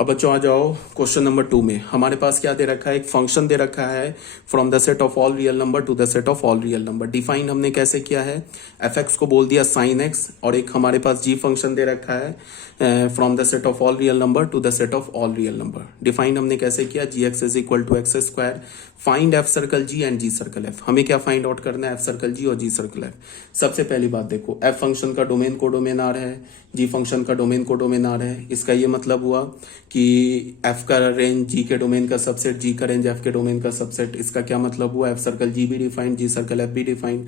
अब बच्चों आ जाओ क्वेश्चन नंबर 2 में। हमारे पास क्या दे रखा है, एक फंक्शन दे रखा है from the set of all real number to the set of all real number. Define हमने कैसे किया है, एफ एक्स को बोल दिया साइन एक्स, और एक हमारे पास जी फंक्शन दे रखा है from the set of all real number to the set of all real number. Define हमने कैसे किया, g x is equal to x square, find F circle g and ji circle F. हमें क्या find out करना है, F circle जी और जी circle F. सबसे पहली बात देखो, एफ फंक्शन का डोमेन को डोमेन आर है, जी फंक्शन का डोमेन को डोमेन आर है। इसका ये मतलब हुआ कि एफ का रेंज जी के डोमेन का सबसेट, जी का रेंज एफ के डोमेन का सबसेट। इसका क्या मतलब हुआ, एफ सर्कल जी भी डिफाइंड, जी सर्कल एफ भी डिफाइंड।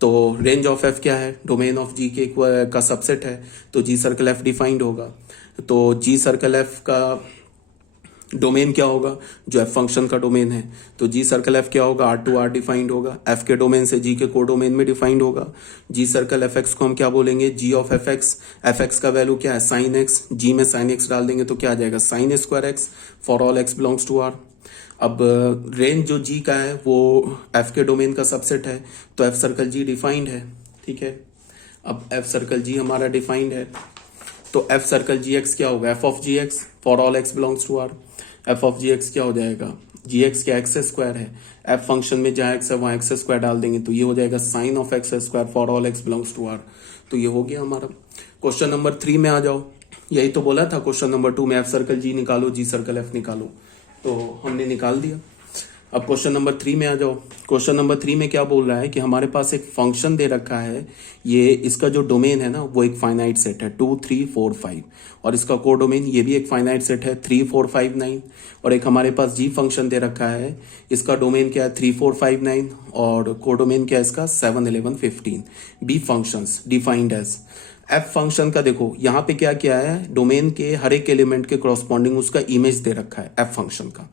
तो रेंज ऑफ एफ क्या है, डोमेन ऑफ जी के का सबसेट है, तो जी सर्कल एफ डिफाइंड होगा। तो जी सर्कल एफ का डोमेन क्या होगा, जो एफ फंक्शन का डोमेन है, तो जी सर्कल एफ क्या होगा, आर टू आर डिफाइंड होगा, एफ के डोमेन से जी के को डोमेन में डिफाइंड होगा। जी सर्कल एफ एक्स को हम क्या बोलेंगे, जी ऑफ एफ एक्स का वैल्यू क्या है, साइन एक्स, जी में साइन एक्स डाल देंगे तो क्या आ जाएगा, sine square X for all X belongs to R. अब रेंज जो जी का है वो एफ के डोमेन का सबसेट है, तो एफ सर्कल जी डिफाइंड है, ठीक है। अब एफ सर्कल जी हमारा डिफाइंड है, तो एफ सर्कल जी एक्स क्या होगा, F of G X for all X belongs to R. F of G X क्या हो जाएगा, जी एक्स क्या एक्स स्क्वायर है, एफ फंक्शन में जहां एक्स है वहां एक्स स्क्वायर डाल देंगे तो ये हो जाएगा sine of X square for all X belongs to R. तो ये हो गया हमारा। क्वेश्चन नंबर 3 में आ जाओ। यही तो बोला था क्वेश्चन नंबर 2 में, एफ सर्कल जी निकालो, जी सर्कल एफ निकालो, तो हमने निकाल दिया। अब क्वेश्चन नंबर 3 में आ जाओ। क्वेश्चन नंबर 3 में क्या बोल रहा है कि हमारे पास एक फंक्शन दे रखा है, ये इसका जो डोमेन है ना वो एक फाइनाइट सेट है 2 3 4 5, और इसका को डोमेन ये भी एक फाइनाइट सेट है 3 4 5 9, और एक हमारे पास जी फंक्शन दे रखा है, इसका डोमेन क्या है 3 4 5 9, और को डोमेन क्या है इसका 7 11 15। Be functions defined as. F function का देखो यहाँ पे क्या किया है, डोमेन के हर एक एलिमेंट के क्रॉसपॉन्डिंग उसका इमेज दे रखा है एफ फंक्शन का।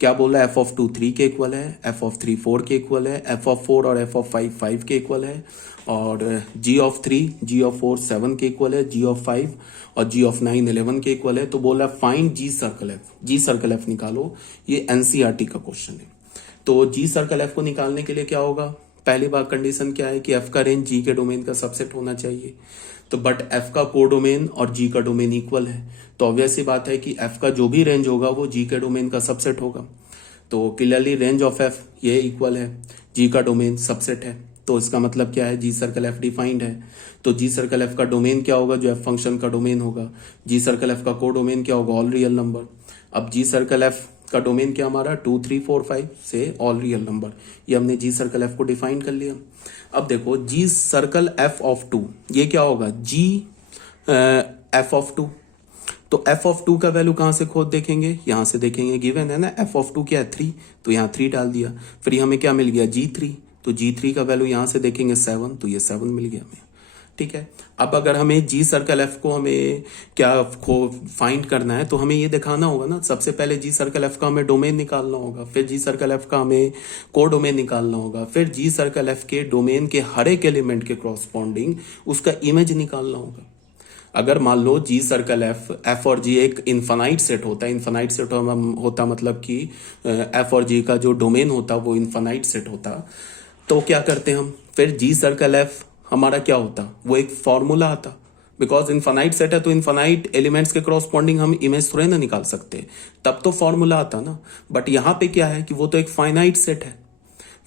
क्या बोला, एफ ऑफ 2 3 के इक्वल है, एफ ऑफ 3 4 के इक्वल है, एफ ऑफ 4 और एफ ऑफ 5 5 के इक्वल है, और जी ऑफ 3 जी ऑफ 4 7 के इक्वल है, जी ऑफ 5 और जी ऑफ 9 11 के इक्वल है। तो बोला find G circle F, G circle F निकालो। ये एनसीईआरटी का क्वेश्चन है। तो जी सर्कल एफ को निकालने के लिए क्या होगा, पहली बार कंडीशन क्या है कि एफ का रेंज जी के डोमेन का सबसेट होना चाहिए। तो बट एफ का को डोमेन और जी का डोमेन इक्वल है, तो ऑब्वियस सी बात है कि एफ का जो भी रेंज होगा वो जी के डोमेन का सबसेट होगा। तो क्लियरली रेंज ऑफ एफ ये इक्वल है, जी का डोमेन सबसेट है, तो इसका मतलब क्या है, जी सर्कल एफ डिफाइंड है। तो जी सर्कल एफ का डोमेन क्या होगा, जो एफ फंक्शन का डोमेन होगा। जी सर्कल एफ का को डोमेन क्या होगा, ऑल रियल नंबर। अब जी सर्कल एफ का डोमेन क्या हमारा 2 3 4 5 से ऑल रियल नंबर, ये हमने जी सर्कल एफ को डिफाइन कर लिया। अब देखो जी सर्कल एफ ऑफ 2 ये क्या होगा, जी एफ ऑफ 2। तो एफ ऑफ 2 का वैल्यू कहां से खोद देखेंगे, यहां से देखेंगे, गिवन है ना एफ ऑफ 2 क्या है 3, तो यहाँ 3 डाल दिया। फिर हमें क्या मिल गया G3, तो G3 का वैल्यू यहां से देखेंगे 7, तो ये 7 मिल गया हमें, ठीक है। अब अगर हमें जी सर्कल एफ को हमें क्या फाइंड करना है, तो हमें ये दिखाना होगा ना, सबसे पहले जी सर्कल एफ का हमें डोमेन निकालना होगा, फिर जी सर्कल एफ का हमें को डोमेन निकालना होगा, फिर जी सर्कल एफ के डोमेन के हर एक एलिमेंट के क्रॉसपॉन्डिंग उसका इमेज निकालना होगा। अगर मान लो जी सर्कल एफ और जी एक इन्फानाइट सेट होता है, इन्फानाइट सेट होता मतलब कि एफ और जी का जो डोमेन होता वो इन्फानाइट सेट होता, तो क्या करते हम, फिर जी सर्कल एफ हमारा क्या होता, वो एक फॉर्मूला आता। बिकॉज इन्फानाइट सेट है तो इन्फानाइट एलिमेंट्स के क्रॉसपॉन्डिंग हम इमेज थोड़े ना निकाल सकते, तब तो फॉर्मूला आता ना। बट यहाँ पे क्या है कि वो तो एक फाइनाइट सेट है,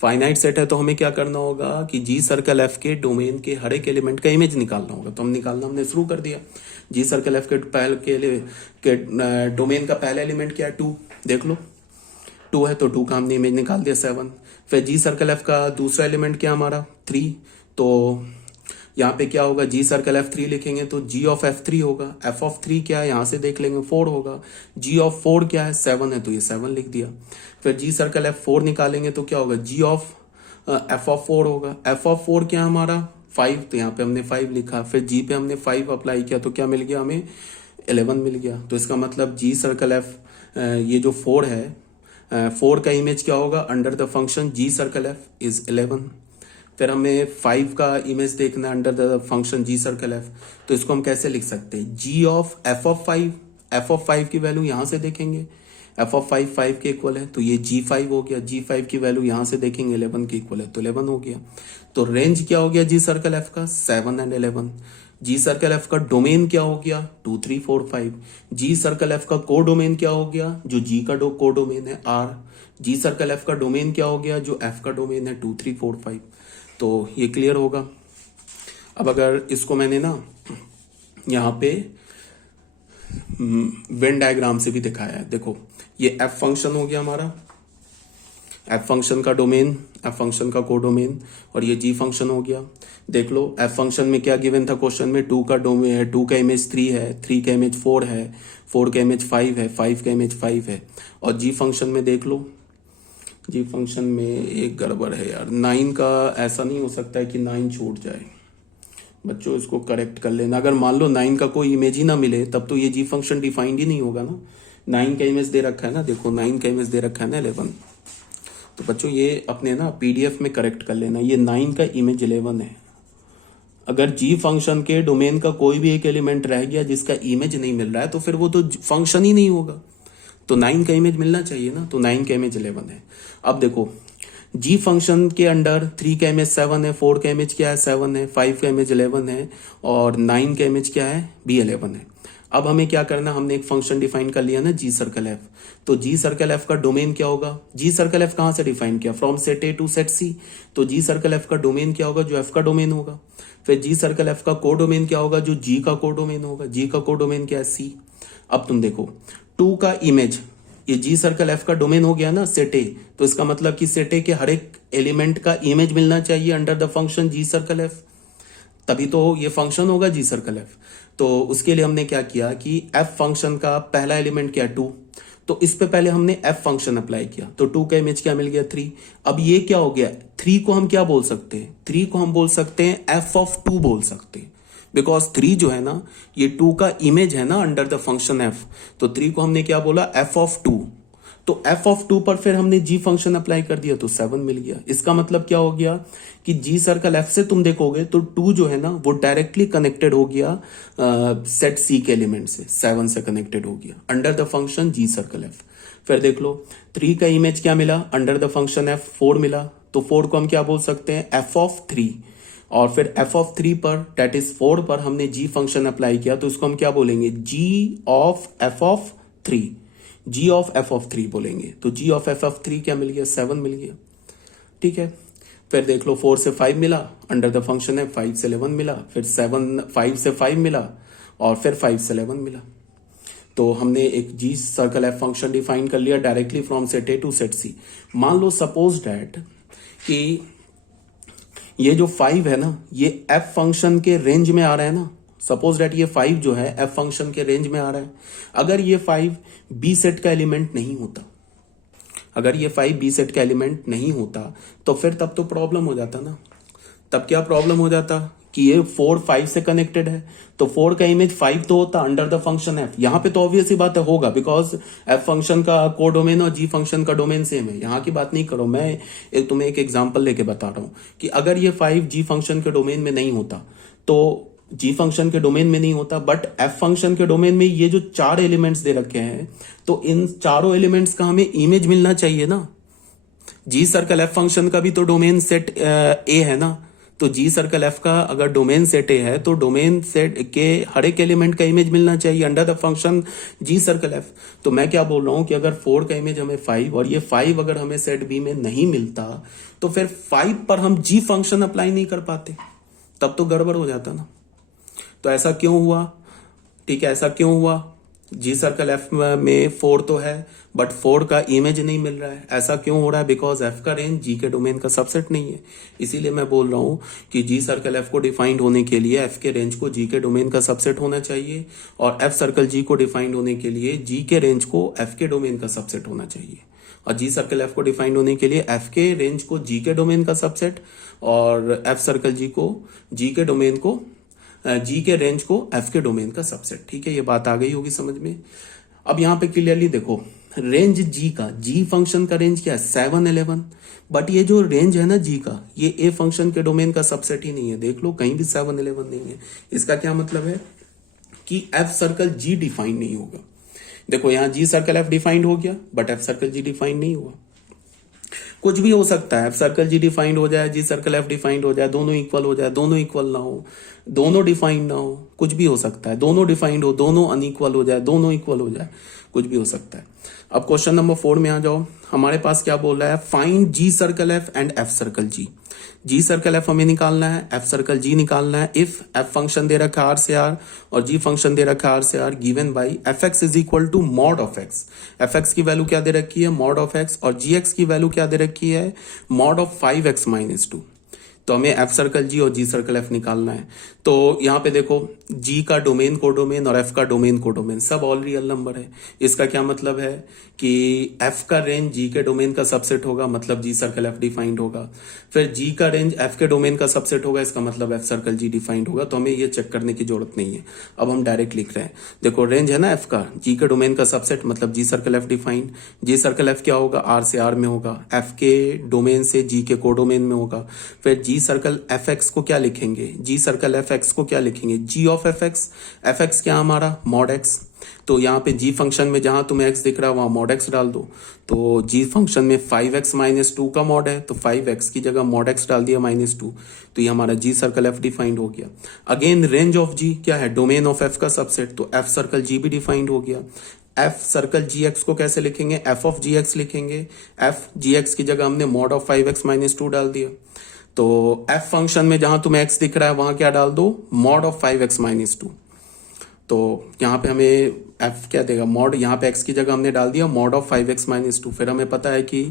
फाइनाइट सेट है, तो हमें क्या करना होगा कि जी सर्कल एफ के डोमेन के हर एक एलिमेंट का इमेज निकालना होगा। तो हम निकालना हमने शुरू कर दिया। जी सर्कल एफ के डोमेन का पहला एलिमेंट क्या है 2, देख लो 2 है, तो 2 का हमने इमेज निकाल दिया 7। फिर जी सर्कल एफ का दूसरा एलिमेंट क्या हमारा 3, तो यहाँ पे क्या होगा, जी सर्कल एफ 3 लिखेंगे तो जी ऑफ एफ 3 होगा, एफ ऑफ 3 क्या है यहाँ से देख लेंगे 4 होगा, जी ऑफ 4 क्या है 7 है, तो ये 7 लिख दिया। फिर जी सर्कल एफ 4 निकालेंगे तो क्या होगा, जी ऑफ एफ ऑफ 4 होगा, एफ ऑफ 4 क्या है हमारा 5, तो यहाँ पे हमने 5 लिखा। फिर जी पे हमने 5 अप्लाई किया तो क्या मिल गया हमें 11 मिल गया। तो इसका मतलब जी सर्कल एफ ये जो 4 है 4 का इमेज क्या होगा, under the function ji circle F is 11। फिर हमें 5 का इमेज देखना under the function ji circle F, तो इसको हम कैसे लिख सकते हैं, g of F of 5, f of 5 की वैल्यू यहां से देखेंगे, एफ ऑफ 5 5 के इक्वल है, तो ये G5 हो गया, G5 की वैल्यू यहां से देखेंगे 11 के इक्वल है, तो 11 हो गया। तो रेंज क्या हो गया जी सर्कल एफ का 7 एंड 11। जी सर्कल एफ का डोमेन क्या हो गया 2 3 4 5। जी सर्कल एफ का को डोमेन क्या हो गया जो जी का को डोमेन है आर। जी सर्कल एफ का डोमेन क्या हो गया जो एफ का डोमेन है 2 3 4 5। तो ये क्लियर होगा। अब अगर इसको मैंने ना यहाँ पे वेन डायग्राम से भी दिखाया है, देखो ये एफ फंक्शन हो गया हमारा, एफ फंक्शन का डोमेन, एफ फंक्शन का कोडोमेन, और ये जी फंक्शन हो गया। देख लो एफ फंक्शन में क्या गिवन था क्वेश्चन में, 2 का डोमेन है, 2 का इमेज 3 है, 3 का इमेज 4 है, 4 का इमेज 5 है, 5 का इमेज 5 है। और जी फंक्शन में देख लो, जी फंक्शन में एक गड़बड़ है यार, 9 का ऐसा नहीं हो सकता है कि 9 छूट जाए। बच्चों इसको करेक्ट कर लेना, अगर मान लो 9 का कोई इमेज ही ना मिले तब तो ये जी फंक्शन डिफाइंड ही नहीं होगा ना। 9 का इमेज दे रखा है ना, देखो 9 का इमेज दे रखा है ना 11। तो बच्चों ये अपने ना पीडीएफ में करेक्ट कर लेना, ये 9 का इमेज 11 है। अगर जी फंक्शन के डोमेन का कोई भी एक एलिमेंट रह गया जिसका इमेज नहीं मिल रहा है तो फिर वो तो फंक्शन ही नहीं होगा। तो 9 का इमेज मिलना चाहिए ना, तो 9 का इमेज 11 है। अब देखो जी फंक्शन के अंडर 3 का इमेज 7 है, 4 का इमेज क्या है 7 है, 5 का इमेज 11 है, और 9 का इमेज क्या है भी 11 है। अब हमें क्या करना, हमने एक फंक्शन डिफाइन कर लिया ना जी सर्कल एफ। तो जी सर्कल एफ का डोमेन क्या होगा, जी सर्कल एफ कहां से डिफाइन किया, from set A to set C. तो जी सर्कल एफ का डोमेन क्या होगा जो एफ का डोमेन होगा। फिर जी सर्कल एफ का कोडोमेन क्या होगा जो जी का कोडोमेन होगा, जी का कोडोमेन क्या है सी। अब तुम देखो 2 का इमेज, ये जी सर्कल एफ का डोमेन हो गया ना सेट ए, तो इसका मतलब कि सेट ए के हर एक एलिमेंट का इमेज मिलना चाहिए under the function ji circle F, तभी तो ये फंक्शन होगा जी सर्कल एफ। तो उसके लिए हमने क्या किया कि एफ फंक्शन का पहला एलिमेंट क्या है 2, तो इस पे पहले हमने एफ फंक्शन अप्लाई किया, तो 2 का इमेज क्या मिल गया 3। अब ये क्या हो गया, 3 को हम क्या बोल सकते हैं, 3 को हम बोल सकते हैं एफ ऑफ 2 बोल सकते हैं, बिकॉज 3 जो है ना ये 2 का इमेज है ना अंडर द फंक्शन एफ। तो 3 को हमने क्या बोला एफ ऑफ 2, तो एफ ऑफ 2 पर फिर हमने जी फंक्शन अप्लाई कर दिया तो 7 मिल गया। इसका मतलब क्या हो गया कि जी सर्कल एफ से तुम देखोगे तो 2 जो है ना वो डायरेक्टली कनेक्टेड हो गया सेट सी के एलिमेंट से, 7 से कनेक्टेड हो गया under the function ji circle F. फिर देख लो 3 का इमेज क्या मिला अंडर द फंक्शन एफ, 4 मिला, तो 4 को हम क्या बोल सकते हैं एफ ऑफ 3, और फिर एफ ऑफ 3 पर डेट इज 4 पर हमने जी फंक्शन अप्लाई किया, तो इसको हम क्या बोलेंगे G of F of 3, G of F of 3 बोलेंगे। तो जी ऑफ एफ ऑफ 3 क्या मिल गया 7 मिल गया, ठीक है। फिर देख लो 4 से 5 मिला अंडर द फंक्शन है, 5 से 11 मिला, फिर 5 से 5 मिला, और फिर 5 से 11 मिला। तो हमने एक G circle F function define कर लिया directly from set A to set C. मान लो सपोज डैट कि ये जो 5 है ना ये एफ फंक्शन के रेंज में आ रहा है ना, सपोज डेट ये 5 जो है एफ फंक्शन के रेंज में आ रहा है। अगर ये 5 बी सेट का एलिमेंट नहीं होता, अगर ये 5 बी सेट का एलिमेंट नहीं होता तो फिर तब तो प्रॉब्लम हो जाता ना। तब क्या प्रॉब्लम हो जाता कि ये 4 5 से कनेक्टेड है, तो 4 का इमेज 5 तो होता अंडर द फंक्शन एफ। यहां पे तो ऑब्वियस ही बात है होगा, बिकॉज एफ फंक्शन का को डोमेन और जी फंक्शन का डोमेन सेम है। यहां की बात नहीं करो, मैं तुम्हें एक एग्जांपल लेके बता रहा हूं कि अगर ये 5 जी फंक्शन के डोमेन में नहीं होता, तो जी फंक्शन के डोमेन में नहीं होता, बट एफ फंक्शन के डोमेन में ये जो 4 एलिमेंट्स दे रखे हैं, तो इन चारों एलिमेंट्स का हमें इमेज मिलना चाहिए ना। जी सर्कल एफ फंक्शन का भी तो डोमेन सेट ए है ना, तो जी सर्कल एफ का अगर डोमेन सेट ए है तो डोमेन सेट के हर एक एलिमेंट का इमेज मिलना चाहिए under the function ji circle F. तो मैं क्या बोल रहा हूं कि अगर 4 का इमेज हमें 5 और ये 5 अगर हमें सेट बी में नहीं मिलता तो फिर 5 पर हम जी फंक्शन अप्लाई नहीं कर पाते, तब तो गड़बड़ हो जाता ना। तो ऐसा क्यों हुआ, ठीक है, ऐसा क्यों हुआ, जी सर्कल एफ में 4 तो है बट 4 का इमेज नहीं मिल रहा है। ऐसा क्यों हो रहा है, बिकॉज एफ का रेंज जी के डोमेन का सबसेट नहीं है। इसीलिए मैं बोल रहा हूं कि जी सर्कल एफ को डिफाइंड होने के लिए एफ के रेंज को जी के डोमेन का सबसेट होना चाहिए, और एफ सर्कल जी को डिफाइंड होने के लिए जी के रेंज को एफ के डोमेन का सबसेट होना चाहिए, और जी सर्कल एफ को डिफाइंड होने के लिए एफ के रेंज को जी के डोमेन का सबसेट, और एफ सर्कल जी को जी के डोमेन को जी के रेंज को एफ के डोमेन का सबसेट। ठीक है, ये बात आ गई होगी समझ में। अब यहां पे क्लियरली देखो रेंज जी का, जी फंक्शन का रेंज क्या है 7 11, बट ये जो रेंज है ना जी का ये ए फंक्शन के डोमेन का सबसेट ही नहीं है। देख लो कहीं भी 7 11 नहीं है। इसका क्या मतलब है कि एफ सर्कल जी डिफाइन नहीं होगा। देखो यहां जी सर्कल एफ डिफाइंड हो गया but F circle G define नहीं हुआ। कुछ भी हो सकता है, एफ सर्कल जी डिफाइंड हो जाए, जी सर्कल एफ डिफाइंड हो जाए, दोनों इक्वल हो जाए, दोनों इक्वल ना हो, दोनों डिफाइंड ना हो, कुछ भी हो सकता है, दोनों डिफाइंड हो, दोनों अनइक्वल हो जाए, दोनों इक्वल हो जाए, कुछ भी हो सकता है। अब क्वेश्चन नंबर 4 में आ जाओ। हमारे पास क्या बोल रहा है, find G circle F and F circle G. G circle F हमें निकालना है, एफ सर्कल जी निकालना है इफ एफ फंक्शन दे रखा है आर से आर और जी फंक्शन दे रखा है आर से R, given by F x is equal to mod of X. F X की वैल्यू क्या दे रखी है, मॉड ऑफ एक्स, और जी एक्स की वैल्यू क्या दे रखी है, मॉड ऑफ 5x माइनस 2। तो हमें एफ सर्कल जी और जी सर्कल एफ निकालना है। तो यहाँ पे देखो, जी का डोमेन कोडोमेन और एफ का डोमेन कोडोमेन सब ऑल रियल नंबर है। इसका क्या मतलब है कि एफ का रेंज जी के डोमेन का सबसेट होगा, मतलब जी सर्कल एफ डिफाइंड होगा। फिर जी का रेंज एफ के डोमेन का सबसेट होगा, इसका मतलब एफ सर्कल जी डिफाइंड होगा। तो हमें ये चेक करने की जरूरत नहीं है, अब हम डायरेक्ट लिख रहे हैं। देखो रेंज है ना एफ का, जी के डोमेन का सबसेट मतलब जी सर्कल एफ डिफाइंड। जी सर्कल एफ क्या होगा, आर से आर में होगा, एफ के डोमेन से जी के कोडोमेन में होगा। फिर जी सर्कल एफ एक्स को क्या लिखेंगे, जी सर्कल एफ एक्स को क्या लिखेंगे, जी ऑफ एफ एक्स क्या हमारा मॉड एक्स। तो यहाँ पे जी फंक्शन में जहां तुम्हें एक्स दिख रहा है वहां मॉड एक्स डाल दो। तो जी फंक्शन में 5x माइनस 2 का मॉड है, तो 5x की जगह मॉड एक्स डाल दिया माइनस 2। तो ये हमारा जी सर्कल एफ डिफाइंड हो गया। अगेन रेंज ऑफ जी क्या है, डोमेन ऑफ एफ का सबसेट, तो एफ सर्कल जी भी डिफाइंड हो गया। एफ सर्कल जी एक्स को कैसे लिखेंगे, एफ ऑफ जी एक्स लिखेंगे। एफ जी एक्स की जगह हमने मॉड ऑफ 5x माइनस 2 डाल दिया। तो एफ फंक्शन में जहां तुम्हें एक्स दिख रहा है वहां क्या डाल दो, मॉड ऑफ 5x माइनस 2। तो यहाँ पे हमें एफ क्या देगा, मॉड, यहाँ पे एक्स की जगह हमने डाल दिया मॉड ऑफ 5x माइनस 2। फिर हमें पता है कि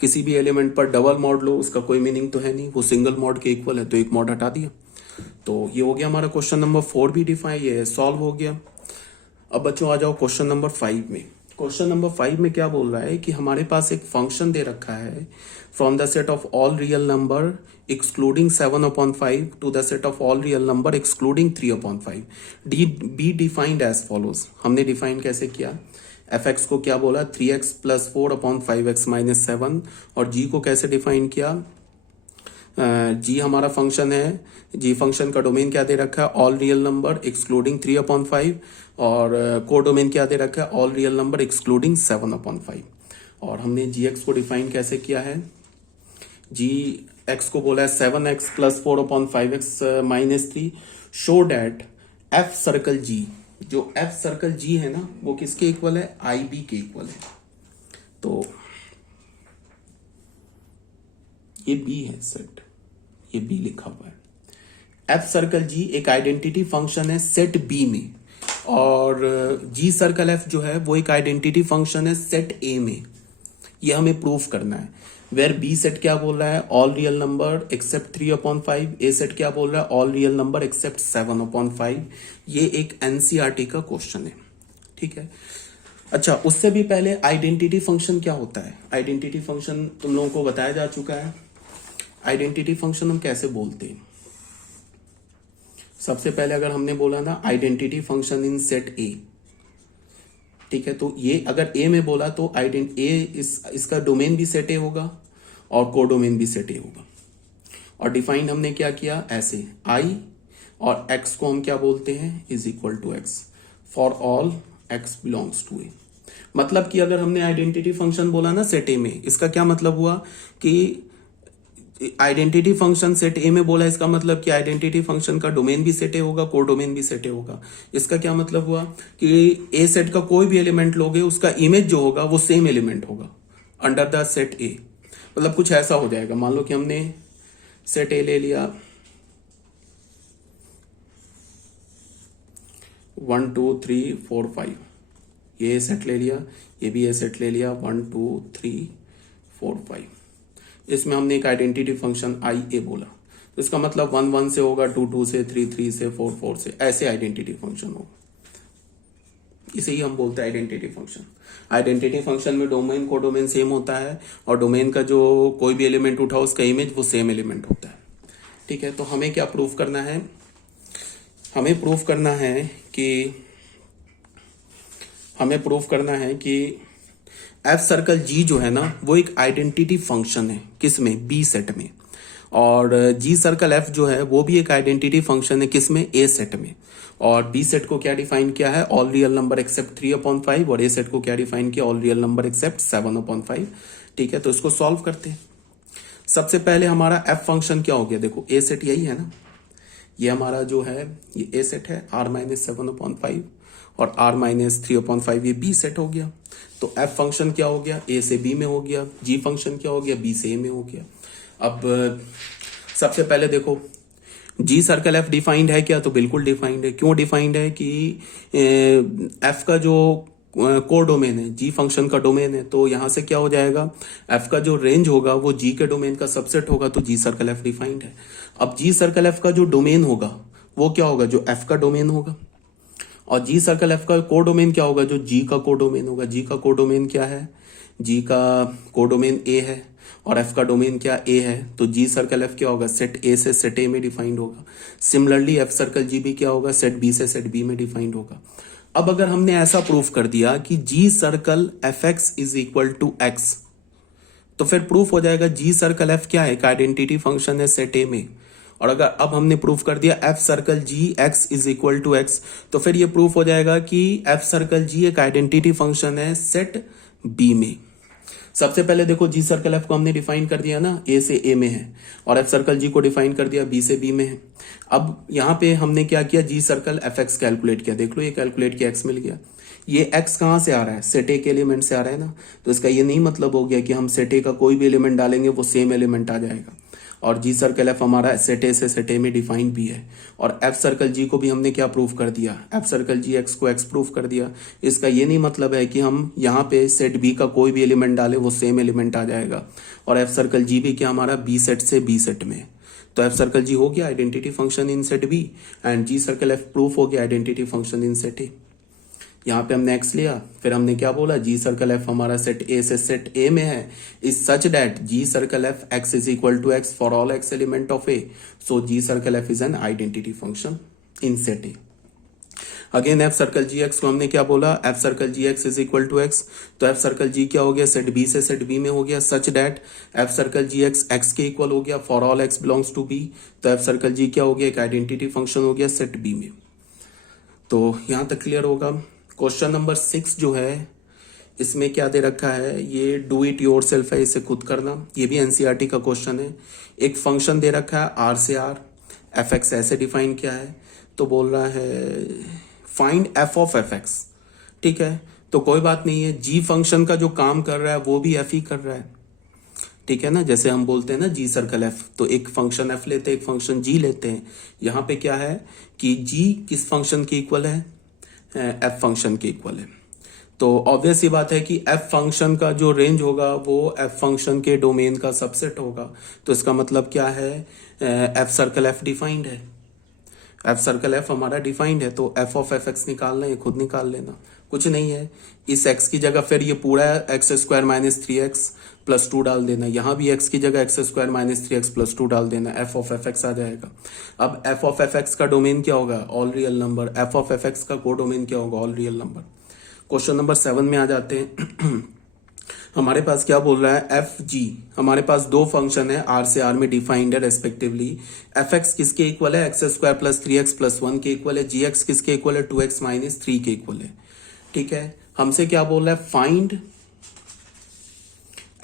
किसी भी एलिमेंट पर डबल मॉड लो उसका कोई मीनिंग तो है नहीं, वो सिंगल मॉड के इक्वल है, तो एक मॉड हटा दिया। तो ये हो गया हमारा क्वेश्चन नंबर 4 भी डिफाइन, ये सॉल्व हो गया। अब बच्चों आ जाओ क्वेश्चन नंबर 5 में। क्वेश्चन नंबर 5 में क्या बोल रहा है कि हमारे पास एक फंक्शन दे रखा है from the set of all real number excluding 7/5 to the set of all real number excluding 3/5 D be defined as follows. हमने डिफाइन कैसे किया, एफ एक्स को क्या बोला 3x प्लस 4/5x माइनस 7, और जी को कैसे डिफाइन किया, जी हमारा फंक्शन है, जी फंक्शन का डोमेन क्या दे रखा है, ऑल रियल नंबर एक्सक्लूडिंग 3/5, और को डोमेन क्या दे रखा है, ऑल रियल नंबर एक्सक्लूडिंग 7/5। और हमने जी एक्स को डिफाइन कैसे किया है, जी एक्स को बोला है 7x plus 4/5x minus 3, show that F circle G, जो एफ सर्कल जी है ना वो किसके इक्वल है, आई बी के इक्वल है। तो ये बी है सेट, ये बी लिखा हुआ है। एफ सर्कल जी एक आइडेंटिटी फंक्शन है सेट बी में, और जी सर्कल एफ जो है वो एक आइडेंटिटी फंक्शन है सेट ए में। ये हमें प्रूफ करना है। वेर बी सेट क्या बोल रहा है, ऑल रियल नंबर एक्सेप्ट 3/5, ए सेट क्या बोल रहा है, ऑल रियल नंबर एक्सेप्ट 7/5। ये एक एनसीईआरटी का क्वेश्चन है, ठीक है। अच्छा, उससे भी पहले आइडेंटिटी फंक्शन क्या होता है, आइडेंटिटी फंक्शन तुम लोगों को बताया जा चुका है। आइडेंटिटी फंक्शन हम कैसे बोलते हैं, सबसे पहले अगर हमने बोला ना आइडेंटिटी फंक्शन इन सेट ए, ठीक है, तो ये अगर ए में बोला तो इसका डोमेन भी सेट ए होगा और कोडोमेन भी सेट ए होगा। और डिफाइन हमने क्या किया ऐसे, आई और एक्स को हम क्या बोलते हैं, is equal to X for all X belongs to A. मतलब कि अगर हमने आइडेंटिटी फंक्शन बोला ना सेट ए में, इसका क्या मतलब हुआ कि आइडेंटिटी फंक्शन सेट ए में बोला, इसका मतलब कि आइडेंटिटी फंक्शन का डोमेन भी सेट ए होगा, कोडोमेन भी सेट ए होगा। इसका क्या मतलब हुआ कि ए सेट का कोई भी एलिमेंट लोगे उसका इमेज जो होगा वो सेम एलिमेंट होगा अंडर द सेट ए। मतलब कुछ ऐसा हो जाएगा, मान लो कि हमने सेट ए ले लिया 1 2 3 4 5, ये सेट ले लिया, ये भी ये सेट ले लिया 1 2 3 4 5। इसमें हमने एक आइडेंटिटी फंक्शन आई ए बोला, तो इसका मतलब 1 1 से होगा, 2 2 से, 3 3 से, 4 4 से, ऐसे आइडेंटिटी फंक्शन होगा। इसे ही हम बोलते हैं आइडेंटिटी फंक्शन। आइडेंटिटी फंक्शन में डोमेन कोडोमेन सेम होता है, और डोमेन का जो कोई भी एलिमेंट उठा उसका इमेज वो सेम एलिमेंट होता है, ठीक है। तो हमें क्या प्रूफ करना है, हमें प्रूफ करना है कि एफ सर्कल जी जो है ना वो एक आइडेंटिटी फंक्शन है, किसमें, बी सेट में। और जी सर्कल एफ जो है वो भी एक आइडेंटिटी फंक्शन है, किसमें, ए सेट में। और बी सेट को क्या डिफाइन किया है, ऑल रियल नंबर एक्सेप्ट 3/5, और ए सेट को क्या डिफाइन किया, ऑल रियल नंबर एक्सेप्ट 7/5, ठीक है। तो इसको सॉल्व करते हैं। सबसे पहले हमारा एफ फंक्शन क्या हो गया, देखो ए सेट यही है ना, ये हमारा जो है ये ए सेट है, R-7/5 और R-3/5 ये बी सेट हो गया। तो एफ फंक्शन क्या हो गया, ए से बी में हो गया, जी फंक्शन क्या हो गया, बी से ए में हो गया। अब सबसे पहले देखो जी सर्कल एफ डिफाइंड है क्या, तो बिल्कुल डिफाइंड है। क्यों डिफाइंड है कि एफ का जो को डोमेन है जी फंक्शन का डोमेन है, तो यहां से क्या हो जाएगा, एफ का जो रेंज होगा वो जी के डोमेन का सबसेट होगा, तो जी सर्कल एफ डिफाइंड है। अब जी सर्कल एफ का जो डोमेन होगा वो क्या होगा, जो एफ का डोमेन होगा, और जी सर्कल एफ का को डोमेन क्या होगा, जो जी का को डोमेन होगा। जी का को डोमेन क्या है, जी का को डोमेन ए है और एफ का डोमेन क्या ए है, तो जी सर्कल एफ क्या होगा, सेट ए से सेट ए में डिफाइंड होगा। सिमिलरली एफ सर्कल जी भी क्या होगा, सेट बी से सेट बी में डिफाइंड होगा। अब अगर हमने ऐसा प्रूफ कर दिया कि G circle F x is equal to X, तो फिर प्रूफ हो जाएगा जी सर्कल एफ क्या है, एक आइडेंटिटी फंक्शन है सेट ए में। और अगर अब हमने प्रूफ कर दिया F circle G x is equal to X, तो फिर ये प्रूफ हो जाएगा कि एफ सर्कल जी एक आइडेंटिटी फंक्शन है सेट बी में। सबसे पहले देखो जी सर्कल एफ को हमने डिफाइन कर दिया ना, ए से ए में है, और एफ सर्कल जी को डिफाइन कर दिया बी से बी में है। अब यहां पे हमने क्या किया, जी सर्कल एफ एक्स कैलकुलेट किया, देख लो ये कैलकुलेट किया, एक्स मिल गया। ये एक्स कहां से आ रहा है, सेट ए के एलिमेंट से आ रहा है ना, तो इसका ये नहीं मतलब हो गया कि हम सेट ए का कोई भी एलिमेंट डालेंगे वो सेम एलिमेंट आ जाएगा। और जी सर्कल एफ हमारा सेट ए से सेट ए में डिफाइंड भी है। और एफ सर्कल जी को भी हमने क्या प्रूफ कर दिया, एफ सर्कल जी एक्स को एक्स प्रूफ कर दिया। इसका ये नहीं मतलब है कि हम यहाँ पे सेट बी का कोई भी एलिमेंट डाले वो सेम एलिमेंट आ जाएगा। और एफ सर्कल जी भी क्या हमारा बी सेट से बी सेट में, तो एफ सर्कल जी हो गया identity function in set B, and ji circle F proof हो गया identity function in set A. यहाँ पे हमने एक्स लिया, फिर हमने क्या बोला, जी सर्कल एफ हमारा सेट ए से सेट ए में है, is such that G circle F x is equal to X for all X element of A, so G circle F is an identity function in set A. Again F circle G X को हमने क्या बोला, F circle G x is equal to X, तो F circle G क्या हो गया, set B से set B में हो गया, such that F circle G X X के इक्वल हो गया for all X belongs to B, तो एफ सर्कल जी क्या हो गया, एक आइडेंटिटी फंक्शन हो गया सेट बी में। तो यहां तक क्लियर होगा। क्वेश्चन नंबर 6 जो है इसमें क्या दे रखा है, ये डू इट योर सेल्फ है, इसे खुद करना। ये भी एनसीईआरटी का क्वेश्चन है। एक फंक्शन दे रखा है आर से आर, एफ एक्स ऐसे डिफाइन किया है, तो बोल रहा है find F of F x. ठीक है, तो कोई बात नहीं है, जी फंक्शन का जो काम कर रहा है वो भी एफ ही कर रहा है। ठीक है ना, जैसे हम बोलते हैं ना जी सर्कल एफ, तो एक फंक्शन एफ लेते हैं, एक फंक्शन जी लेते हैं। यहां पे क्या है कि जी किस फंक्शन के इक्वल है, एफ फंक्शन के इक्वल है। तो ऑब्वियस ये बात है कि एफ फंक्शन का जो रेंज होगा वो एफ फंक्शन के डोमेन का सबसेट होगा। तो इसका मतलब क्या है, एफ सर्कल एफ डिफाइंड है, एफ सर्कल एफ हमारा डिफाइंड है। तो एफ ऑफ एफ एक्स निकालना है, खुद निकाल लेना, कुछ नहीं है। इस एक्स की जगह फिर ये पूरा x square minus 3x plus 2 डाल देना, यहां भी एक्स की जगह x square minus 3x plus 2 डाल देना, एफ ऑफ एफ एक्स आ जाएगा। अब एफ ऑफ एफ एक्स का डोमेन क्या होगा, all real number. F of F X का को डोमेन क्या होगा, all real number. Question number 7 में आ जाते हैं। हमारे पास क्या बोल रहा है, एफ जी, हमारे पास दो फंक्शन है आर से आर में डिफाइंड है रेस्पेक्टिवली। एफ एक्स किसके इक्वल है, x square plus 3x plus 1 के इक्वल है। जी एक्स किसके इक्वल है, 2x माइनस 3 के इक्वल है। ठीक है, हमसे क्या बोल रहा है, find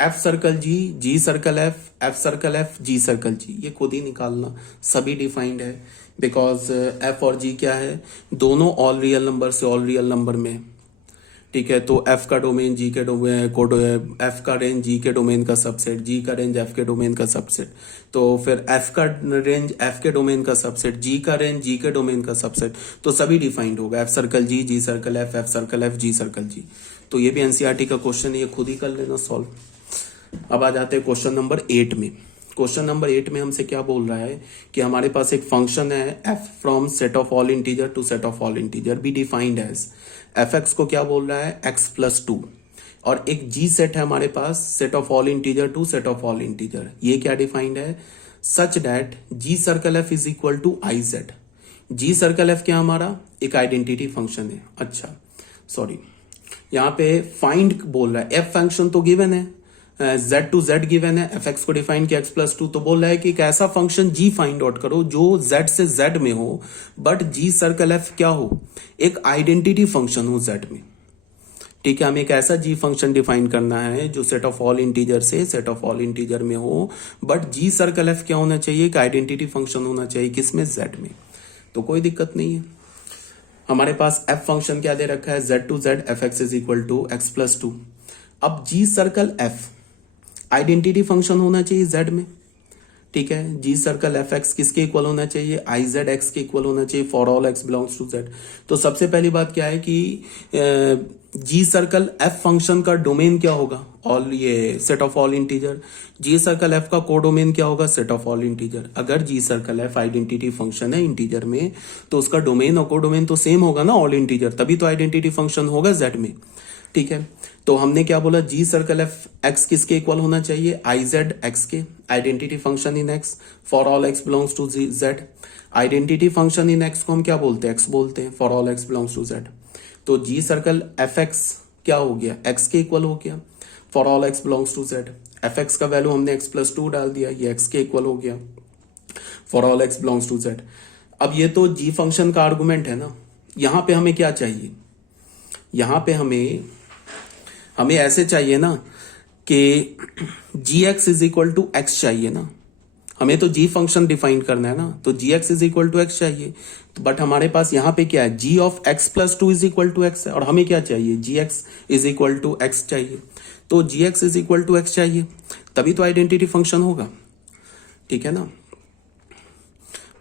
F circle G, G circle F, F circle F, G circle G. ये खुद ही निकालना, सभी डिफाइंड है, बिकॉज एफ और जी क्या है, दोनों ऑल रियल नंबर से ऑल रियल नंबर में। ठीक है, तो एफ का डोमेन जी के डोमेन, एफ का रेंज जी के डोमेन का सबसेट, जी का रेंज एफ के डोमेन का सबसेट। तो फिर एफ का रेंज एफ के डोमेन का सबसेट, जी का रेंज जी के डोमेन का सबसेट, तो सभी डिफाइंड होगा, F circle G, G circle F, F circle F, G circle G. तो ये भी एनसीईआरटी का क्वेश्चन है, ये खुद ही कर लेना सॉल्व। अब आ जाते हैं क्वेश्चन नंबर 8 में। क्वेश्चन नंबर 8 में हमसे क्या बोल रहा है कि हमारे पास एक फंक्शन है F from set of all integer to set of all integer be defined as, F X को क्या बोल रहा है, एक्स प्लस 2, और एक जी सेट है हमारे पास, set of all integer to set of all integer. ये क्या डिफाइंड है, such that G circle F is equal to I Z. G circle F क्या हमारा एक आइडेंटिटी फंक्शन है। अच्छा सॉरी, यहाँ पे फाइंड बोल रहा है, एफ फंक्शन तो गिवन है, z टू z गिवन है, एफ एक्स को डिफाइन किया x प्लस 2, तो बोल रहा है कि एक ऐसा फंक्शन g फाइंड आउट करो जो z से z में हो, बट g सर्कल f क्या हो, एक आइडेंटिटी फंक्शन हो z में। ठीक है, हमें एक ऐसा जी फंक्शन डिफाइन करना है जो सेट ऑफ ऑल इंटीजर से सेट ऑफ ऑल इंटीजर में हो, बट जी सर्कल एफ क्या होना चाहिए, एक आइडेंटिटी फंक्शन होना चाहिए, किसमें, जेड में। तो कोई दिक्कत नहीं है। हमारे पास एफ फंक्शन क्या दे रखा है, Z to Z F x is equal to X plus two. अब G circle F identity function होना चाहिए जेड में। ठीक है, जी सर्कल एफ एक्स किसके इक्वल होना चाहिए, आई जेड एक्स के इक्वल होना चाहिए for all X belongs to Z. तो सबसे पहली बात क्या है कि जी सर्कल एफ फंक्शन का डोमेन क्या होगा, ऑल, ये set of all integer. Ji circle F का कोडोमेन क्या होगा, सेट ऑफ ऑल इंटीजर। अगर जी सर्कल एफ आइडेंटिटी फंक्शन है इंटीजर में तो उसका डोमेन और कोडोमेन तो सेम होगा ना, ऑल इंटीजर, तभी तो आइडेंटिटी फंक्शन होगा जेड में। ठीक है, तो हमने क्या बोला, जी सर्कल एफ एक्स किसके इक्वल होना चाहिए, आई जेड एक्स के, identity function in X for all X belongs to Z. Identity function in X को हम क्या बोलते हैं, एक्स बोलते हैं, for all X belongs to Z. तो जी सर्कल एफ एक्स क्या हो गया, एक्स के इक्वल हो गया for all X belongs to Z. F X का वैल्यू हमने एक्स प्लस टू डाल दिया, ये एक्स के इक्वल हो गया for all X belongs to Z. अब ये तो जी फंक्शन का आर्गुमेंट है ना। यहां पे हमें क्या चाहिए, यहां पे हमें ऐसे चाहिए ना कि G x is equal to X चाहिए ना। हमें तो जी फंक्शन डिफाइन करना है ना, तो G x is equal to X चाहिए। बट हमारे पास यहां पे क्या है, G of X plus two is equal to X है, और हमें क्या चाहिए, G x is equal to X चाहिए। तो G x is equal to X चाहिए, तभी तो आइडेंटिटी फंक्शन होगा। ठीक है ना,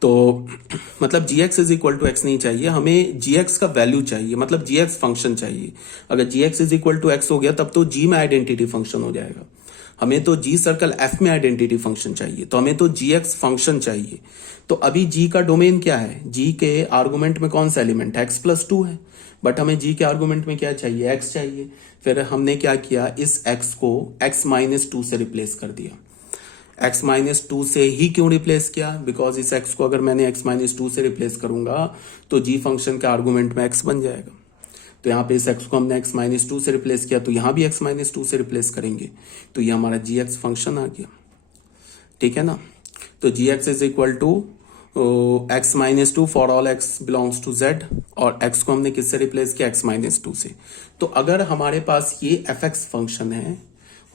तो मतलब G x is equal to X नहीं चाहिए, हमें जी एक्स का वैल्यू चाहिए, मतलब जी एक्स फंक्शन चाहिए। अगर G x is equal to X हो गया तब तो जी में आइडेंटिटी फंक्शन हो जाएगा। हमें तो जी सर्कल एफ में आइडेंटिटी फंक्शन चाहिए, तो हमें तो जी एक्स फंक्शन चाहिए। तो अभी जी का डोमेन क्या है, जी के आर्गुमेंट में कौन सा एलिमेंट है, एक्स प्लस टू है, बट हमें जी के आर्गुमेंट में क्या चाहिए, एक्स चाहिए। फिर हमने क्या किया, इस एक्स को एक्स माइनस टू से रिप्लेस कर दिया। x माइनस टू से ही क्यों रिप्लेस किया, बिकॉज इस x को अगर मैंने x माइनस टू से रिप्लेस करूंगा तो g फंक्शन के आर्गुमेंट में x बन जाएगा। तो यहाँ पे इस x को हमने x माइनस टू से रिप्लेस किया, तो यहाँ भी x माइनस टू से रिप्लेस करेंगे, तो ये हमारा gx फंक्शन आ गया। ठीक है ना, तो gx is equal to X minus two for all X belongs to Z, और x को हमने किससे रिप्लेस किया, x माइनस टू से। तो अगर हमारे पास ये एफ एक्स फंक्शन है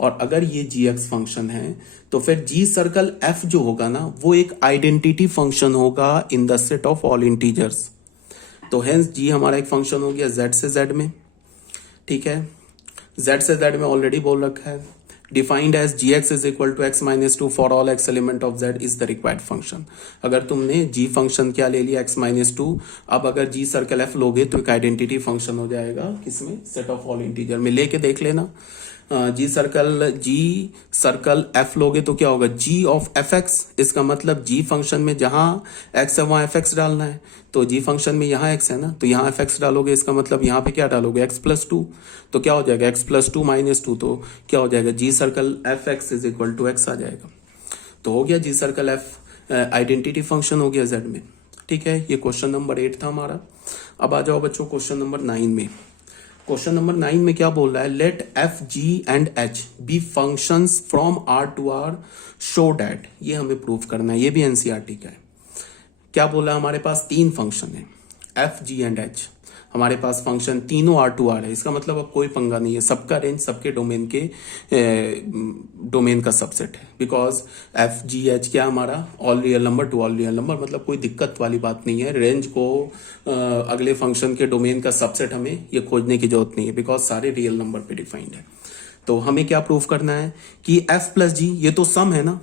और अगर ये जी एक्स फंक्शन है, तो फिर जी सर्कल एफ जो होगा ना वो एक आइडेंटिटी फंक्शन होगा in the set of all integers. तो हेंस जी हमारा एक फंक्शन हो गया जेड से जेड में। ठीक है, जेड से जेड में ऑलरेडी बोल रखा है, defined as G x is equal to X minus two for all X element of Z is the required function. अगर तुमने जी फंक्शन क्या ले लिया, एक्स माइनस टू, अब अगर जी सर्कल एफ लोगे तो एक आइडेंटिटी फंक्शन हो जाएगा किसमें, सेट ऑफ ऑल इंटीजर में। लेके देख लेना, जी सर्कल एफ लोगे तो क्या होगा, जी ऑफ एफ एक्स, इसका मतलब जी फंक्शन में जहां एक्स है वहां एफ एक्स डालना है। तो जी फंक्शन में यहाँ एक्स है ना, तो यहाँ एफ एक्स डालोगे, इसका मतलब यहाँ पे क्या डालोगे, एक्स प्लस टू। तो क्या हो जाएगा, X plus two minus two, तो क्या हो जाएगा, G circle F x is equal to X आ जाएगा। तो हो गया G circle F identity function हो गया जेड में। ठीक है, ये क्वेश्चन नंबर 8 था हमारा। अब आ जाओ बच्चों क्वेश्चन नंबर 9 में। क्वेश्चन नंबर 9 में क्या बोल रहा है, let F G and H be functions from R to R show that, ये हमें प्रूव करना है, ये भी एनसीईआरटी का है। क्या बोला, हमारे पास 3 फंक्शन है एफ जी एंड एच, हमारे पास फंक्शन तीनों आर टू आर है, इसका मतलब अब कोई पंगा नहीं है, सबका रेंज सबके डोमेन के डोमेन का सबसेट है। बिकॉज एफ जी एच क्या हमारा all real number to all real number, मतलब कोई दिक्कत वाली बात नहीं है। रेंज को अगले फंक्शन के डोमेन का सबसेट हमें ये खोजने की जरूरत नहीं है, बिकॉज सारे रियल नंबर पे डिफाइंड है। तो हमें क्या प्रूफ करना है कि एफ प्लस जी ये तो सम है ना,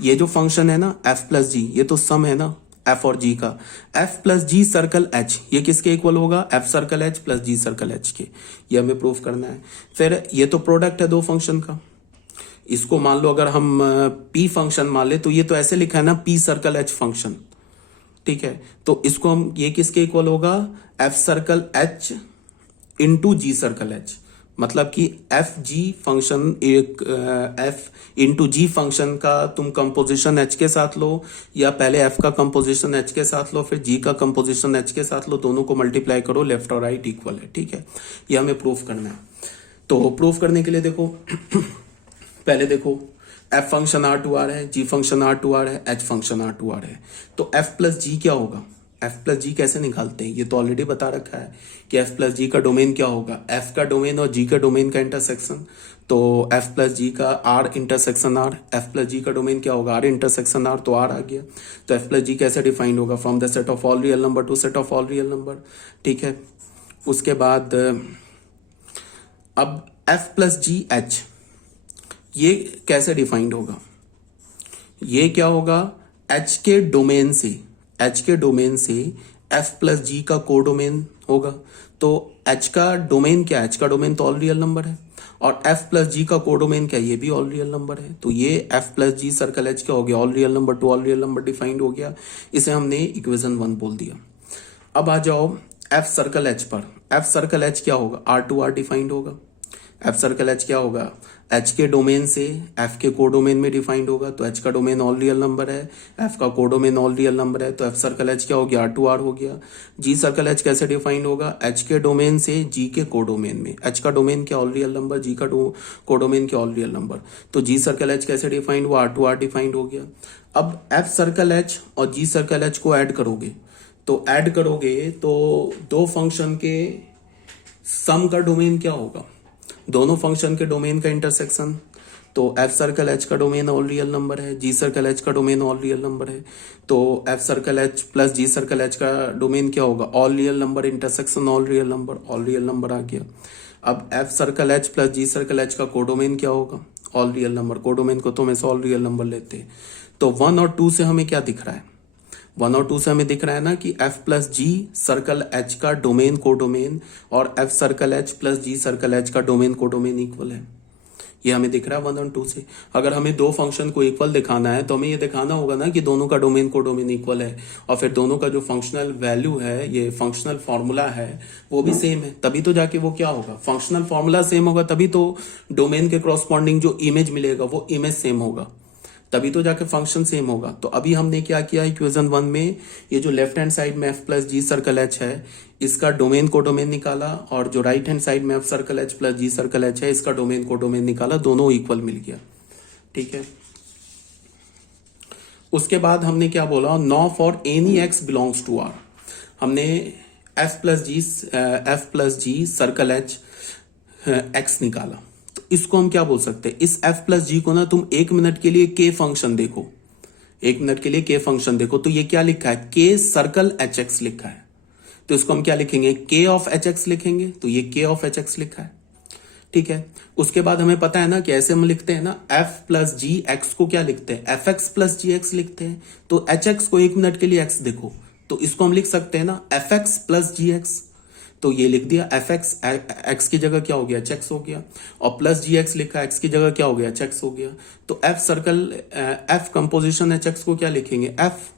ये जो फंक्शन है ना एफ प्लस जी ये तो सम है ना एफ और जी का। एफ प्लस जी सर्कल एच ये किसके इक्वल होगा, एफ सर्कल एच प्लस जी सर्कल एच के, ये हमें प्रूफ करना है। फिर ये तो प्रोडक्ट है दो फंक्शन का, इसको मान लो अगर हम पी फंक्शन मान ले तो ये तो ऐसे लिखा है ना पी सर्कल एच फंक्शन। ठीक है, तो इसको हम ये किसके इक्वल होगा, एफ सर्कल एच इंटू जी सर्कल एच, मतलब कि एफ जी फंक्शन एक एफ इंटू जी फंक्शन का तुम कंपोजिशन एच के साथ लो, या पहले एफ का कंपोजिशन एच के साथ लो फिर जी का कंपोजिशन एच के साथ लो, दोनों को मल्टीप्लाई करो, लेफ्ट और राइट इक्वल है। ठीक है, ये हमें प्रूफ करना है। तो प्रूफ करने के लिए देखो पहले देखो F function R to R है, G function R to R है, H function R to R है, तो एफ प्लस जी क्या होगा, एफ प्लस जी कैसे निकालते हैं, ये तो ऑलरेडी बता रखा है कि एफ प्लस जी का डोमेन क्या होगा, एफ का डोमेन और जी का डोमेन का इंटरसेक्शन। तो एफ प्लस जी का R intersection R, F plus G का डोमेन क्या होगा, आर इंटरसेक्शन आर, तो आर आ गया। तो एफ प्लस जी कैसे डिफाइंड होगा, from the set of all real number to set of all real number. ठीक है, उसके बाद अब एफ प्लस जी एच ये कैसे डिफाइंड होगा, ये क्या होगा, एच के डोमेन से, एच के डोमेन से एफ प्लस जी का कोडोमेन होगा। तो एच का डोमेन क्या है, एच का डोमेन तो ऑल रियल नंबर है, और एफ प्लस जी का कोडोमेन क्या है, ये भी ऑल रियल नंबर है। तो ये एफ प्लस जी सर्कल एच क्या हो गया, all real number to all real number defined हो गया। इसे हमने इक्वेशन 1 बोल दिया। अब आ जाओ एफ सर्कल एच पर। एफ सर्कल एच क्या होगा, आर टू आर डिफाइंड होगा। एफ सर्कल एच क्या होगा, एच के डोमेन से एफ के कोडोमेन में डिफाइंड होगा। तो एच का डोमेन ऑल रियल नंबर है, एफ का कोडोमेन ऑल रियल नंबर है, तो एफ सर्कल एच क्या हो गया, आर टू आर हो गया। जी सर्कल एच कैसे डिफाइंड होगा, एच के डोमेन से जी के कोडोमेन में, एच का डोमेन क्या ऑल रियल नंबर, जी का कोडोमेन क्या ऑल रियल नंबर। तो जी सर्कल एच कैसे डिफाइंड हुआ, आर टू आर डिफाइंड हो गया। अब एफ सर्कल एच और जी सर्कल एच को ऐड करोगे, तो ऐड करोगे तो दो फंक्शन के सम का डोमेन क्या होगा, दोनों फंक्शन के डोमेन का इंटरसेक्शन। तो एफ सर्कल एच का डोमेन ऑल रियल नंबर है, जी सर्कल एच का डोमेन ऑल रियल नंबर है। तो एफ सर्कल एच प्लस जी सर्कल एच का डोमेन क्या होगा, all real number intersection all real number, all real number आ गया। अब एफ सर्कल एच प्लस जी सर्कल एच का कोडोमेन क्या होगा, ऑल रियल नंबर। कोडोमेन को तो हमेशा ऑल रियल नंबर लेते हैं। तो 1 और 2 से हमें क्या दिख रहा है, 1 और 2 से हमें दिख रहा है ना कि एफ प्लस जी सर्कल एच का डोमेन कोडोमेन और एफ सर्कल एच प्लस जी सर्कल एच का डोमेन कोडोमेन इक्वल है। ये हमें दिख रहा है 1 और 2 से। अगर हमें दो फंक्शन को इक्वल दिखाना है तो हमें ये दिखाना होगा ना कि दोनों का डोमेन कोडोमेन इक्वल है, और फिर दोनों का जो फंक्शनल वैल्यू है, ये फंक्शनल फॉर्मूला है, वो भी सेम है। तभी तो जाके वो क्या होगा, फंक्शनल फॉर्मूला सेम होगा, तभी तो डोमेन के क्रॉसपॉन्डिंग जो इमेज मिलेगा वो इमेज सेम होगा, तभी तो जाके फंक्शन सेम होगा। तो अभी हमने क्या किया, इक्वेशन 1 में ये जो लेफ्ट हैंड साइड में एफ प्लस जी सर्कल एच है इसका डोमेन कोडोमेन निकाला, और जो राइट हैंड साइड में एफ सर्कल एच प्लस जी सर्कल एच है इसका डोमेन कोडोमेन निकाला, दोनों इक्वल मिल गया। ठीक है, उसके बाद हमने क्या बोला, no for any X belongs to R. हमने एफ प्लस जी सर्कल एच एक्स निकाला। तो इसको हम क्या बोल सकते हैं, इस एफ प्लस जी को ना तुम 1 मिनट के लिए के फंक्शन देखो, 1 मिनट के लिए के फंक्शन देखो। तो ये क्या लिखा है, के सर्कल एच एक्स लिखा है। तो इसको हम क्या लिखेंगे, के ऑफ एच एक्स लिखेंगे। तो ये के ऑफ एच एक्स लिखा है। ठीक है, उसके बाद हमें पता है ना कि ऐसे हम लिखते हैं ना, एफ प्लस जी एक्स को क्या लिखते हैं, एफ एक्स प्लस जी एक्स लिखते हैं। तो एच एक्स को 1 मिनट के लिए एक्स देखो, तो इसको हम लिख सकते हैं ना एफ एक्स प्लस जी एक्स। तो ये लिख दिया, एफ एक्स एक्स की जगह क्या हो गया, एच एक्स हो गया, और प्लस जी एक्स लिखा, एक्स की जगह क्या हो गया, एच एक्स हो गया। तो F circle F composition H x को क्या लिखेंगे, एफ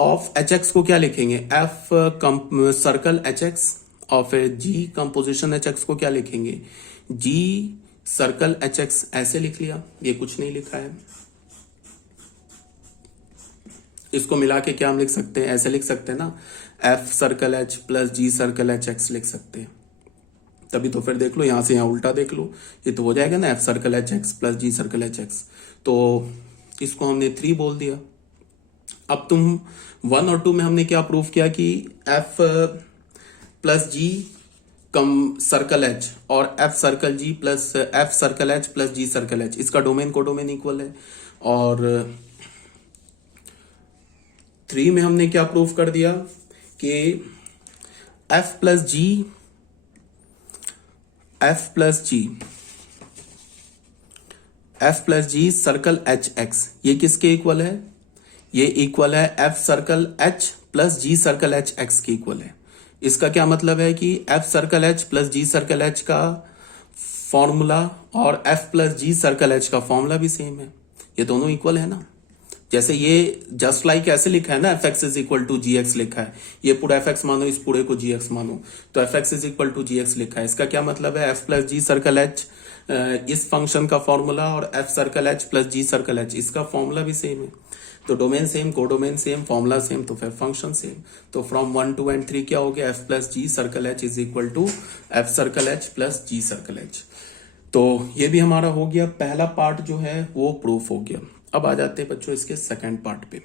ऑफ एच एक्स को क्या लिखेंगे, एफ सर्कल एच एक्स, और फिर जी कंपोजिशन एच एक्स को क्या लिखेंगे, जी सर्कल एच एक्स। ऐसे लिख लिया, ये कुछ नहीं लिखा है। इसको मिला के क्या हम लिख सकते हैं, ऐसे लिख सकते हैं ना, एफ सर्कल एच प्लस जी सर्कल एच एक्स लिख सकते हैं। तभी तो फिर देख लो, यहां से यहां उल्टा देख लो, ये तो हो जाएगा ना F circle H X plus जी सर्कल एच एक्स। तो इसको हमने 3 बोल दिया। अब तुम 1 और 2 में हमने क्या प्रूफ किया कि एफ प्लस जी कम सर्कल एच और F circle G plus F circle H plus जी सर्कल एच, इसका डोमेन कोडोमेन इक्वल है। और 3 में हमने क्या प्रूफ कर दिया कि एफ प्लस जी सर्कल एच एक्स, ये किसके इक्वल है, ये इक्वल है एफ सर्कल एच प्लस जी सर्कल एच एक्स के इक्वल है। इसका क्या मतलब है कि एफ सर्कल एच प्लस जी सर्कल एच का फॉर्मूला और एफ प्लस जी सर्कल एच का फॉर्मूला भी सेम है, ये दोनों इक्वल है ना। जैसे ये जस्ट लाइक ऐसे लिखा है ना, F x is equal to ji x लिखा है, ये पूरा एफ एक्स मानो, इस पूरे को जी एक्स मानो, तो f x is equal to ji x लिखा है। इसका क्या मतलब है, एफ प्लस जी सर्कल एच इस फंक्शन का फॉर्मूला और एफ सर्कल एच प्लस जी सर्कल एच इसका फॉर्मूला भी सेम है। तो domain same, codomain same, formula same, तो फिर फंक्शन सेम। तो फ्रॉम 1, 2 एंड 3 क्या हो गया, f plus ji circle h is equal to f circle H plus ji circle H. तो ये भी हमारा हो गया, पहला पार्ट जो है वो प्रूफ हो गया। अब आ जाते हैं बच्चों इसके सेकंड पार्ट पे।